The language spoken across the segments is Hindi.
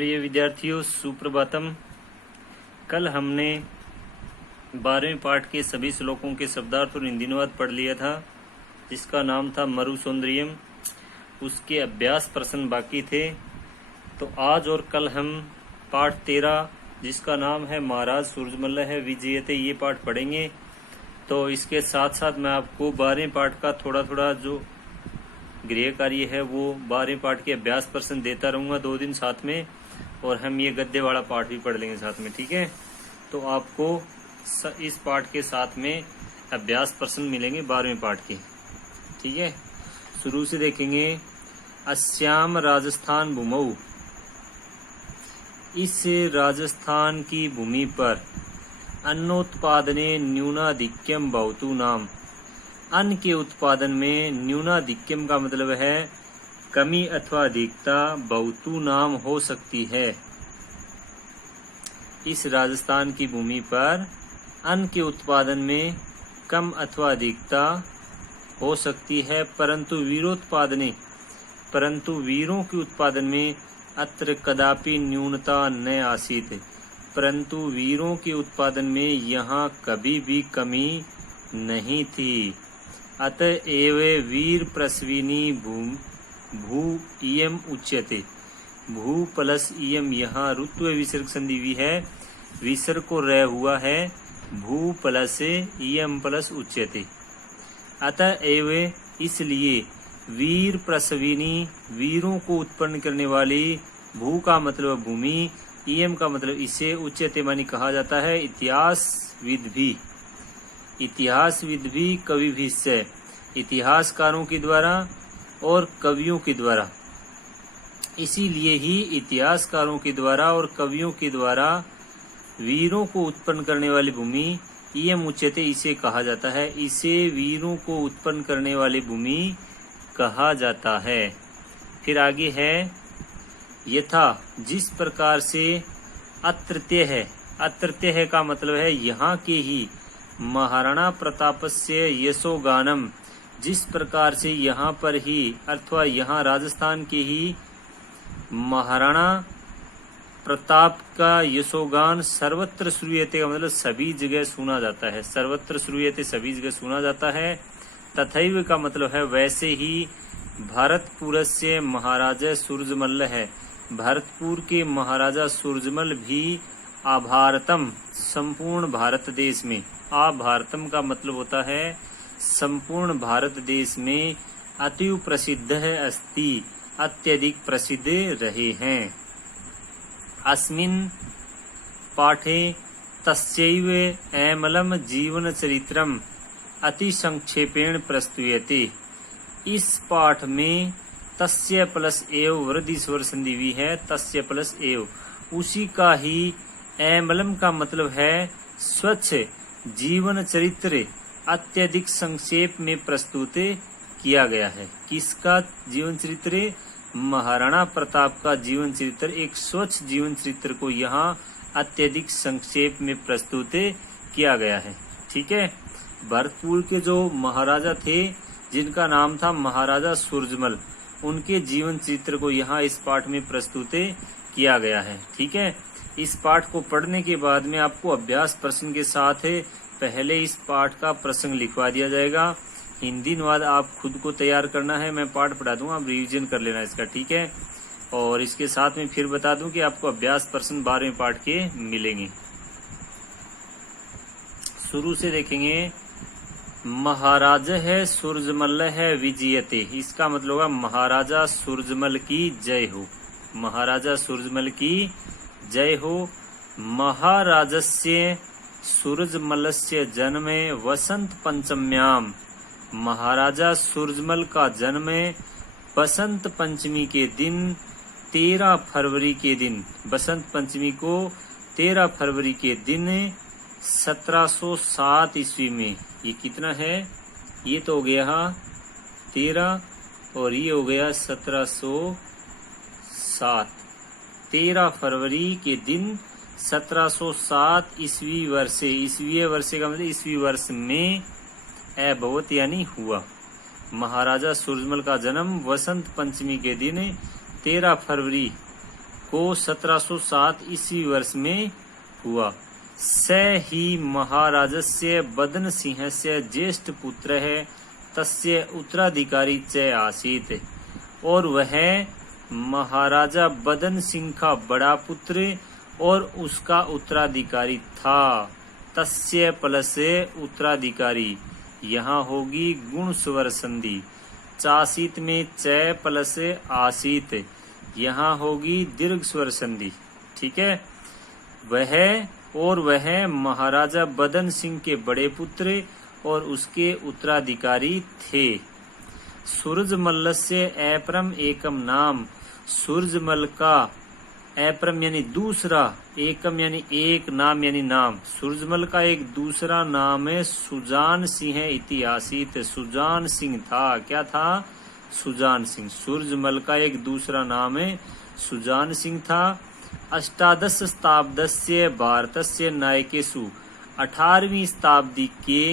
प्रिय विद्यार्थियों, सुप्रभातम। कल हमने 12वें पाठ के सभी श्लोकों के शब्दार्थ और हिंदी अनुवाद पढ़ लिया था, जिसका नाम था मरु सौंदर्यम। उसके अभ्यास प्रश्न बाकी थे। तो आज और कल हम पाठ 13, जिसका नाम है महाराज सूरजमल है विजयते, ये पाठ पढ़ेंगे। तो इसके साथ साथ मैं आपको 12वें पाठ का थोड़ा थोड़ा जो गृह कार्य है वो 12वें पाठ के अभ्यास प्रश्न देता रहूंगा 2 दिन साथ में, और हम ये गद्य वाला पाठ भी पढ़ लेंगे साथ में, ठीक है। तो आपको इस पाठ के साथ में अभ्यास प्रश्न मिलेंगे 12वें पाठ के, ठीक है। शुरू से देखेंगे। अस्याम राजस्थान भूमौ, इस राजस्थान की भूमि पर अन्नोत्पादने न्यूनाधिक्यम भवतु नाम, अन्न के उत्पादन में न्यूनाधिक्यम का मतलब है कमी अथवा अधिकता, भवतु नाम हो सकती है। इस राजस्थान की भूमि पर अन्न के उत्पादन में कम अथवा अधिकता हो सकती है, परंतु वीरों के उत्पादन में अत्र कदापि न्यूनता न आसीत, परंतु वीरों के उत्पादन में यहाँ कभी भी कमी नहीं थी। अतएव वीर प्रसविनी भू इयम उच्यते, भू प्लस इयम यहाँ ऋत्व विसर्ग संधि भी है, विसर्ग को रह हुआ है, भू प्लस इयम प्लस उच्यते। अतएव इसलिए वीर प्रसविनी, वीरों को उत्पन्न करने वाली, भू का मतलब भूमि, इयम का मतलब इसे, उच्यते मानी कहा जाता है, इतिहासविद भी कवि भी से, इतिहासकारों के द्वारा और कवियों के द्वारा। इसीलिए ही इतिहासकारों के द्वारा और कवियों के द्वारा वीरों को उत्पन्न करने वाली भूमि इयम उच्यते, इसे कहा जाता है, इसे वीरों को उत्पन्न करने वाली भूमि कहा जाता है। फिर आगे है यथा, जिस प्रकार से, अत्रत्य है, अत्रत्य है का मतलब है यहाँ के ही, महाराणा प्रतापस्य यशोगानम, जिस प्रकार से यहाँ पर ही अथवा यहाँ राजस्थान के ही महाराणा प्रताप का यशोगान सर्वत्र श्रूयते का मतलब सभी जगह सुना जाता है, सर्वत्र श्रूयते सभी जगह सुना जाता है। तथैव का मतलब है वैसे ही, भरतपुरस्य महाराजा सूरजमल है, भरतपुर के महाराजा सूरजमल भी आभारतम, संपूर्ण भारत देश में, आभारतम का मतलब होता है संपूर्ण भारत देश में, अति प्रसिद्ध है, अस्ति अत्यधिक प्रसिद्ध रहे हैं। अस्मिन् पाठे तस्यैव ऐमलम जीवन चरित्रम अति संक्षेपेण प्रस्तुयते, इस पाठ में तस्य प्लस एव वृद्धि स्वर संधि भी है, तस्य प्लस एव, उसी का ही ऐमलम का मतलब है स्वच्छ जीवन चरित्र अत्यधिक संक्षेप में प्रस्तुत किया गया है। किसका जीवन चरित्र? महाराणा प्रताप का जीवन चरित्र, एक स्वच्छ जीवन चरित्र को यहाँ अत्यधिक संक्षेप में प्रस्तुत किया गया है, ठीक है। भरतपुर के जो महाराजा थे जिनका नाम था महाराजा सूरजमल, उनके जीवन चरित्र को यहाँ इस पाठ में प्रस्तुत किया गया है, ठीक है। इस पाठ को पढ़ने के बाद में आपको अभ्यास प्रश्न के साथ पहले इस पाठ का प्रसंग लिखवा दिया जाएगा। हिंदी अनुवाद आप खुद को तैयार करना है, मैं पाठ पढ़ा दूंगा, आप रिवीजन कर लेना इसका, ठीक है। और इसके साथ में फिर बता दूं कि आपको अभ्यास प्रश्न 12वें पाठ के मिलेंगे। शुरू से देखेंगे। महाराज है सूरजमल है विजयते, इसका मतलब होगा महाराजा सूरजमल की जय हो, महाराजा सूरजमल की जय हो। महाराजस्य सूरजमलस्य जन्मे वसंत पंचम्याम, महाराजा सूरजमल का जन्म बसंत पंचमी के दिन 13 फरवरी के दिन, बसंत पंचमी को 13 फरवरी के दिन 1707 ईस्वी में। ये कितना है? ये तो हो गया 13 और ये हो गया 1707, 13 फरवरी के दिन 1707 ईस्वी वर्षे, ईस्वीय वर्षे का मतलब ईस्वी वर्ष में अभवत यानी हुआ। महाराजा सूरजमल का जन्म वसंत पंचमी के दिन 13 फरवरी को 1707 ईस्वी वर्ष में हुआ। स ही महाराजस्य बदन सिंहस्य ज्येष्ठ पुत्र है, तस्य उत्तराधिकारी च आसीत्। और वह महाराजा बदन सिंह का बड़ा पुत्र और उसका उत्तराधिकारी था। तस्य प्लस उत्तराधिकारी, यहाँ होगी गुण स्वर संधि। चासीत में च प्लस आसीत, यहाँ होगी दीर्घ स्वर संधि। ठीक है। वह महाराजा बदन सिंह के बड़े पुत्र और उसके उत्तराधिकारी थे। सूरजमल्लस्य अपरम एकम नाम, सूरजमल का अपरम यानी दूसरा, एकम यानी एक, नाम यानी नाम, सूरजमल का एक दूसरा नाम है सुजान सिंह इतिहासित। सुजान सिंह था। क्या था? सुजान सिंह। सूरजमल का एक दूसरा नाम है सुजान सिंह था। अष्टादश शताब्दस्य भारतस्य नायकेषु, 18वीं शताब्दी के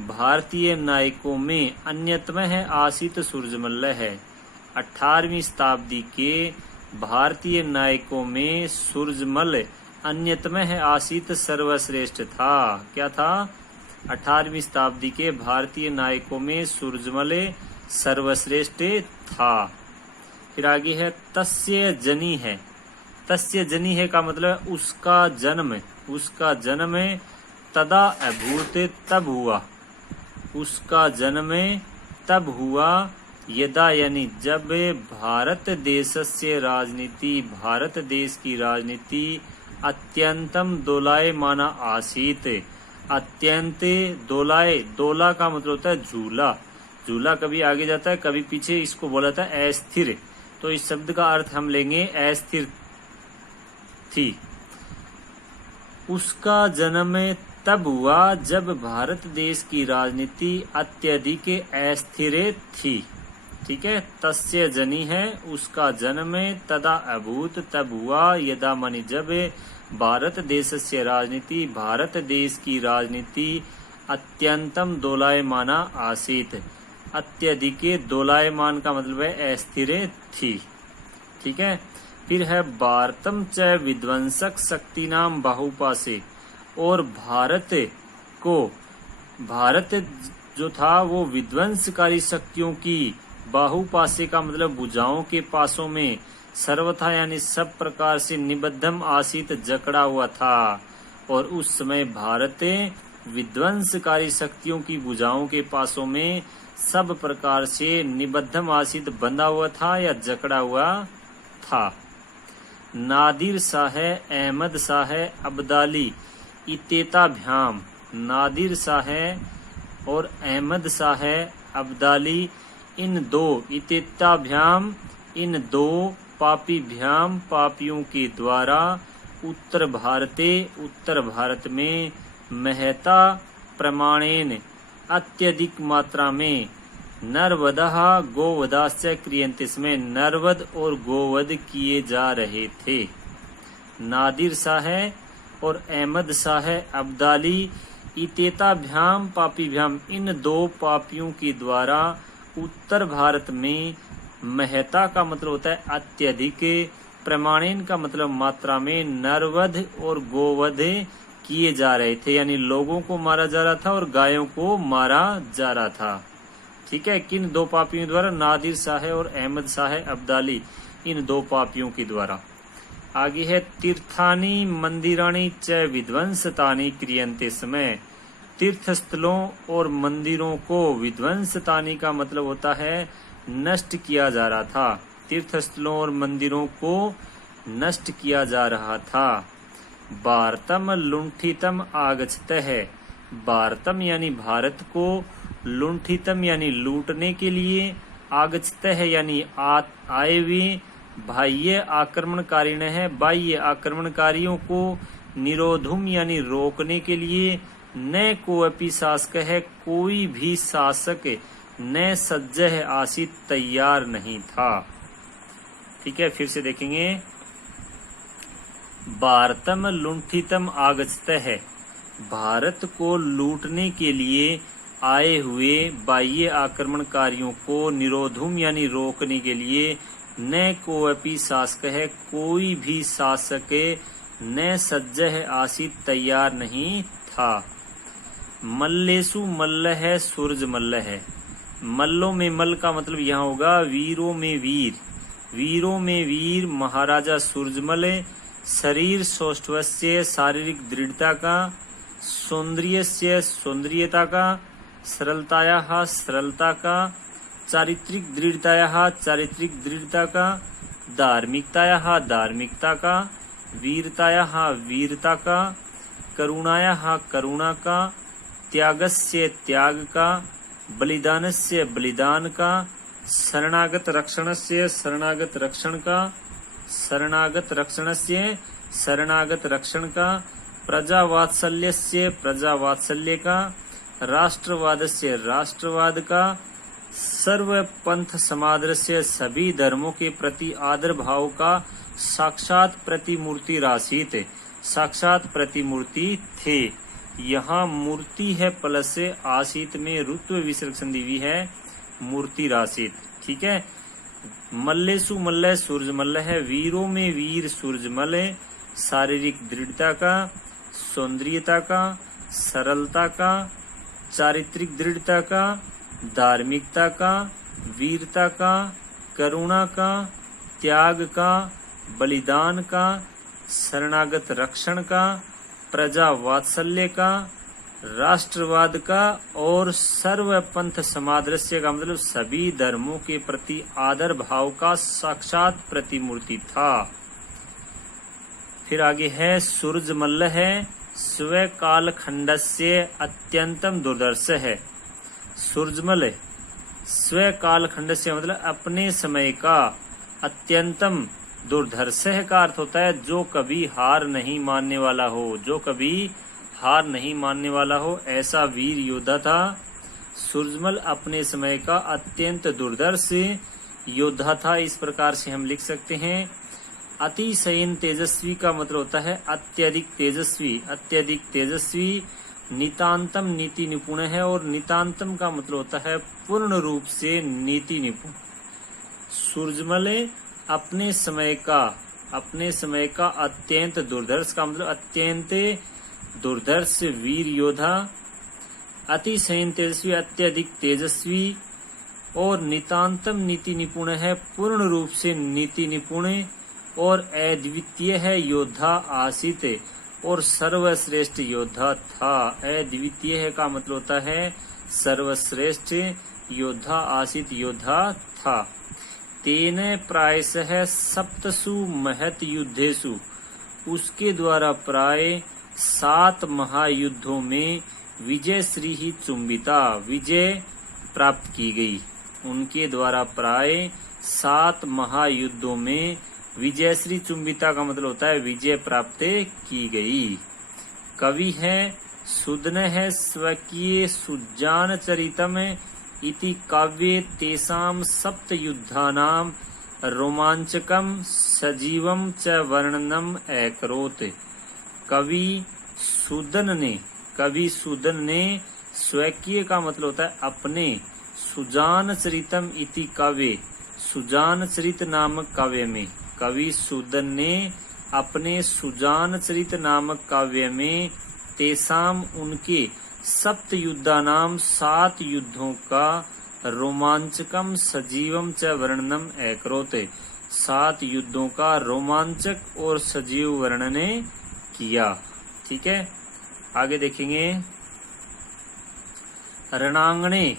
भारतीय नायकों में अन्यतम है आसित सूरजमल है। 18वीं शताब्दी के भारतीय नायकों में सूरजमल अन्यतम है आसित सर्वश्रेष्ठ था। क्या था? 18वीं शताब्दी के भारतीय नायकों में सूरजमल सर्वश्रेष्ठ था। फिर आगे है तस्य जनी है। तस्य जनी है का मतलब उसका जन्म, उसका जन्म तदा अभूत तब हुआ, उसका जन्म तब हुआ यदा यानी जब भारत देशस्य राजनीति, भारत देश की राजनीति अत्यंतम दोलायमाना आसीत। अत्यंत दोलाय, दोला का मतलब होता है झूला। झूला कभी आगे जाता है कभी पीछे, इसको बोला था अस्थिर। तो इस शब्द का अर्थ हम लेंगे अस्थिर थी। उसका जन्म तब हुआ जब भारत देश की राजनीति अत्यधिक अस्थिर थी। ठीक है। तस्य जनी है, उसका जन्म तदा अभूत तब हुआ यदा मनि जब भारत देश से राजनीति, भारत देश की राजनीति अत्यंतम दोलायमाना आसीत। अत्यधिक दोलायमान का मतलब है अस्थिर थी। ठीक है। फिर है भारतम च विध्वंसक शक्ति नाम बाहुपासे। और भारत जो था वो विध्वंसकारी शक्तियों की, बाहुपासे का मतलब भुजाओं के पासों में, सर्वथा यानी सब प्रकार से निबद्धम आसित जकड़ा हुआ था। और उस समय भारत विध्वंसकारी शक्तियों की भुजाओं के पासों में सब प्रकार से निबद्धम आसित बंधा हुआ था या जकड़ा हुआ था। नादिर शाह, अहमद शाह, अब्दाली इतेताभ्याम। नादिर शाह और अहमद शाह अब्दाली इन दो, इतेताभ्याम इन दो पापीभ्याम पापियों के द्वारा उत्तर भारत में महता प्रमाणेन अत्यधिक मात्रा में नरवदः गोवधाश्च क्रियन्ते, इसमें नरवध और गोवध किए जा रहे थे। नादिर शाह और अहमद शाह अब्दाली इतेताभ्याम पापीभ्याम इन दो पापियों के द्वारा उत्तर भारत में महता का मतलब होता है अत्यधिक, प्रमाणेन का मतलब मात्रा में, नरवध और गोवध किए जा रहे थे। यानी लोगों को मारा जा रहा था और गायों को मारा जा रहा था। ठीक है। किन दो पापियों द्वारा? नादिर शाह और अहमद शाह अब्दाली इन दो पापियों के द्वारा। आगे है तीर्थानी मंदिराणी च विध्वंसतानी क्रियन्ते समय। तीर्थ स्थलों और मंदिरों को विध्वंसतानी का मतलब होता है नष्ट किया जा रहा था। तीर्थ स्थलों और मंदिरों को नष्ट किया जा रहा था। भारतम लुंठितम आगच्छते है। भारतम यानी भारत को, लुंठितम यानी लूटने के लिए, आगच्छते है यानी आए हुए, बाह्य आक्रमणकारी है, बाह्य आक्रमणकारियों को, निरोधुम यानी रोकने के लिए, न कोअपि शासक है, कोई भी शासक न सज्ज है आसित तैयार नहीं था। ठीक है। फिर से देखेंगे। भारतम लुंठितम आगच्छते है, भारत को लूटने के लिए आए हुए बाह्य आक्रमणकारियों को, निरोधुम यानी रोकने के लिए, न कोऽपि शासकः, कोई भी शासक न सज्जः आसीत, तैयार नहीं था। मल्लेषु मल्ल है, सूरज मल्ल है। मल्लों में मल्ल का मतलब यहाँ होगा वीरों में वीर, वीरों में वीर महाराजा सूरजमल। शरीर सौष्ठवस्य, शारीरिक दृढ़ता का, सौंदर्यस्य, सौंदर्यता का, सरलतायाः, सरलता का, चारित्रिक दृढ़तायाः, चारित्रिक दृढ़ता का, धार्मिकतायाः, धार्मिकता का, वीरतायाः, वीरता का, करुणायाः, करुणा का, त्यागस्य, त्याग का, बलिदानस्य, बलिदान का, शरणागत रक्षणस्य, शरणागत रक्षण का, शरणागत रक्षणस्य, शरणागत रक्षण का, प्रजावात्सल्यस्य, प्रजावात्सल्य का, राष्ट्रवादस्य, राष्ट्रवाद का, सर्व पंथ समादरस्य, सभी धर्मों के प्रति आदर भाव का साक्षात प्रतिमूर्ति राशित, साक्षात प्रतिमूर्ति थे। यहाँ मूर्ति है प्लस से आशित में रुत्व विसर्ग संधि भी है, मूर्ति राशित। ठीक है। मल्लेषु मल्ल, सूरज मल्ल है। वीरों में वीर सूरजमल, शारीरिक दृढ़ता का, सौंदर्यता का, सरलता का, चारित्रिक दृढ़ता का, धार्मिकता का, वीरता का, करुणा का, त्याग का, बलिदान का, शरणागत रक्षण का, प्रजा वात्सल्य का, राष्ट्रवाद का और सर्व पंथ समादृश्य का मतलब सभी धर्मों के प्रति आदर भाव का साक्षात प्रतिमूर्ति था। फिर आगे है सूरज मल्ल है, स्व कालखंडस्य अत्यंतम दुर्दर्श है। सूरजमल स्व कालखंडस्य मतलब अपने समय का, अत्यंतम दुर्धर्ष का अर्थ होता है जो कभी हार नहीं मानने वाला हो, जो कभी हार नहीं मानने वाला हो, ऐसा वीर योद्धा था। सूरजमल अपने समय का अत्यंत दुर्धर्ष योद्धा था। इस प्रकार से हम लिख सकते हैं। अतिशयन तेजस्वी का मतलब होता है अत्यधिक तेजस्वी, अत्यधिक तेजस्वी। नितांतम नीति निपुण है और नितांतम का मतलब होता है पूर्ण रूप से नीति निपुण। सूरजमल अपने समय का अत्यंत दुर्धर्ष का मतलब अत्यंत दुर्धर्ष वीर योद्धा। अतिशयन तेजस्वी, अत्यधिक तेजस्वी और नितांतम नीति निपुण है, पूर्ण रूप से नीति निपुण और अद्वितीय है योद्धा आसित और सर्वश्रेष्ठ योद्धा था। अद्वितीय है का मतलब होता है सर्वश्रेष्ठ योद्धा आसित योद्धा था। तेन प्रायशः सप्तसु महत युद्धेषु, उसके द्वारा प्राय 7 महायुद्धों में विजय श्री ही चुंबिता, विजय प्राप्त की गई। उनके द्वारा प्राय 7 महायुद्धों में विजय श्री चुंबिता का मतलब होता है विजय प्राप्त की गई। कवि है सुदन है, स्वकीय सुजान चरितम इति काव्ये तेषां सप्त युद्धानां रोमांचकम सजीवम च वर्णनम अकरोत्। कवि सुदन ने स्वकीय का मतलब होता है अपने, सुजान चरितम इति काव्य, सुजान चरित नामक काव्य में, कवि सुदन ने अपने सुजान चरित नामक काव्य में तेसाम उनके सप्त युद्धानाम 7 युद्धों का रोमांचकम सजीवम च वर्णनम अकरोत्, 7 युद्धों का रोमांचक और सजीव वर्णन किया। ठीक है। आगे देखेंगे रणांगणे,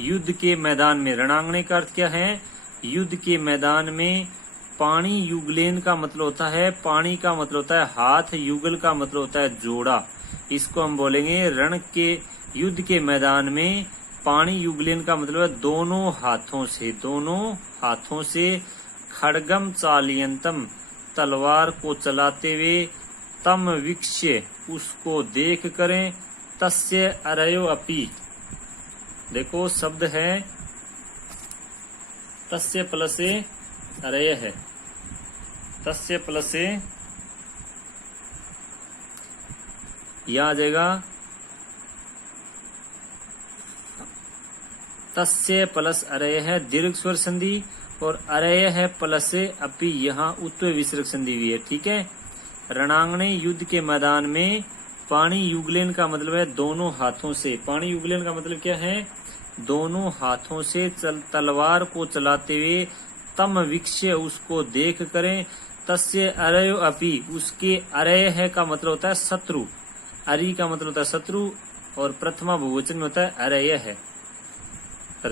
युद्ध के मैदान में। रणांगणे का अर्थ क्या है? युद्ध के मैदान में। पाणी युगलेन का मतलब होता है, पाणी का मतलब होता है हाथ, युगल का मतलब होता है जोड़ा। इसको हम बोलेंगे रण के युद्ध के मैदान में। पाणी युगलेन का मतलब है दोनों हाथों से, दोनों हाथों से। खड्गम चालयंतम, तलवार को चलाते हुए। तम वीक्ष्य, उसको देख करें। तस्य अरयो अपि, देखो शब्द है तस्य प्लस अरय है, तस्य प्लस यह आ जाएगा तस्य प्लस अरय है, दीर्घ स्वर संधि। और अरय है प्लस अपि, यहाँ उत्व विसर्ग संधि हुई है। ठीक है। रणांगणे युद्ध के मैदान में पाणी युगलेन का मतलब है दोनों हाथों से। पाणी युगलेन का मतलब क्या है? दोनों हाथों से तलवार को चलाते हुए तम विक्षे उसको देख करें। तस्य अरय अपि, उसके अरय है का मतलब होता है शत्रु, अरि का मतलब होता है शत्रु और प्रथमा बहुवचन में होता है अरय है।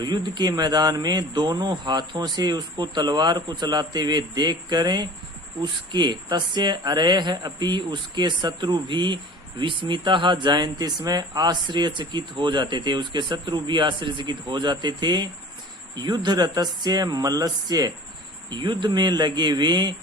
युद्ध के मैदान में दोनों हाथों से उसको तलवार को चलाते हुए देख करें उसके, तस्य अरय है अपि, उसके शत्रु भी विस्मिता जायन्ते, इसमें आश्चर्यचकित हो जाते थे, उसके शत्रु भी आश्चर्यचकित हो जाते थे। युद्ध रतस्य मल्लस्य, युद्ध में लगे हुए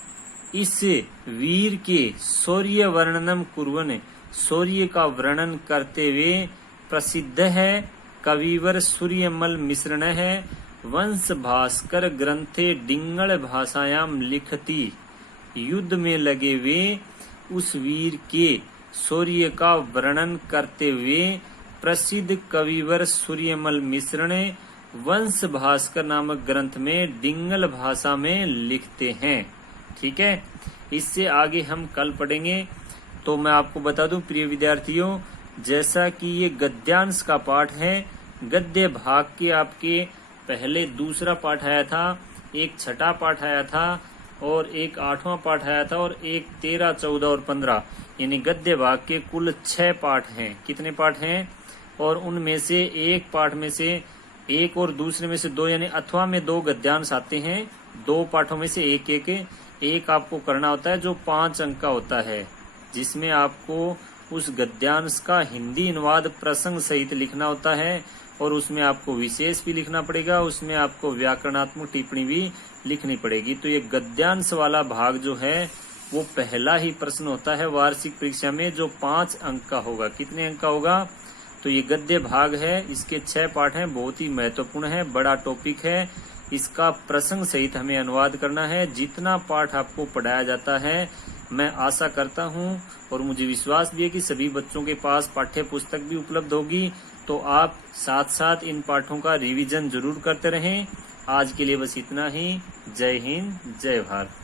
इस वीर के शौर्य वर्णनम कुर्वन्, शौर्य का वर्णन करते हुए प्रसिद्ध है। कविवर सूर्यमल मिश्रण है। वंश भास्कर ग्रंथे डिंगल भाषायाम लिखती, युद्ध में लगे हुए उस वीर के शौर्य का वर्णन करते हुए प्रसिद्ध कविवर सूर्यमल मिश्र ने वंश भास्कर नामक ग्रंथ में डिंगल भाषा में लिखते हैं। ठीक है। इससे आगे हम कल पढ़ेंगे। तो मैं आपको बता दूं प्रिय विद्यार्थियों, जैसा कि ये गद्यांश का पाठ है, गद्य भाग के आपके पहले दूसरा पाठ आया था, एक छठा पाठ आया था और एक 8वां पाठ आया था और एक 13, 14 और 15, यानी गद्य भाग के कुल 6 पाठ हैं। कितने पाठ हैं? और उनमें से एक पाठ में से एक और दूसरे में से 2, यानी अथवा में 2 गद्यांश आते हैं। 2 पाठों में से एक आपको करना होता है जो 5 अंक का होता है, जिसमें आपको उस गद्यांश का हिंदी अनुवाद प्रसंग सहित लिखना होता है और उसमें आपको विशेष भी लिखना पड़ेगा, उसमें आपको व्याकरणात्मक टिप्पणी भी लिखनी पड़ेगी। तो ये गद्यांश वाला भाग जो है वो पहला ही प्रश्न होता है वार्षिक परीक्षा में, जो 5 अंक का होगा। कितने अंक का होगा? तो ये गद्य भाग है, इसके 6 पाठ हैं, बहुत ही महत्वपूर्ण है, बड़ा टॉपिक है। इसका प्रसंग सहित हमें अनुवाद करना है। जितना पाठ आपको पढ़ाया जाता है, मैं आशा करता हूं और मुझे विश्वास भी है कि सभी बच्चों के पास पाठ्य पुस्तक भी उपलब्ध होगी। तो आप साथ साथ इन पाठों का रिवीजन जरूर करते रहें। आज के लिए बस इतना ही। जय हिंद, जय भारत।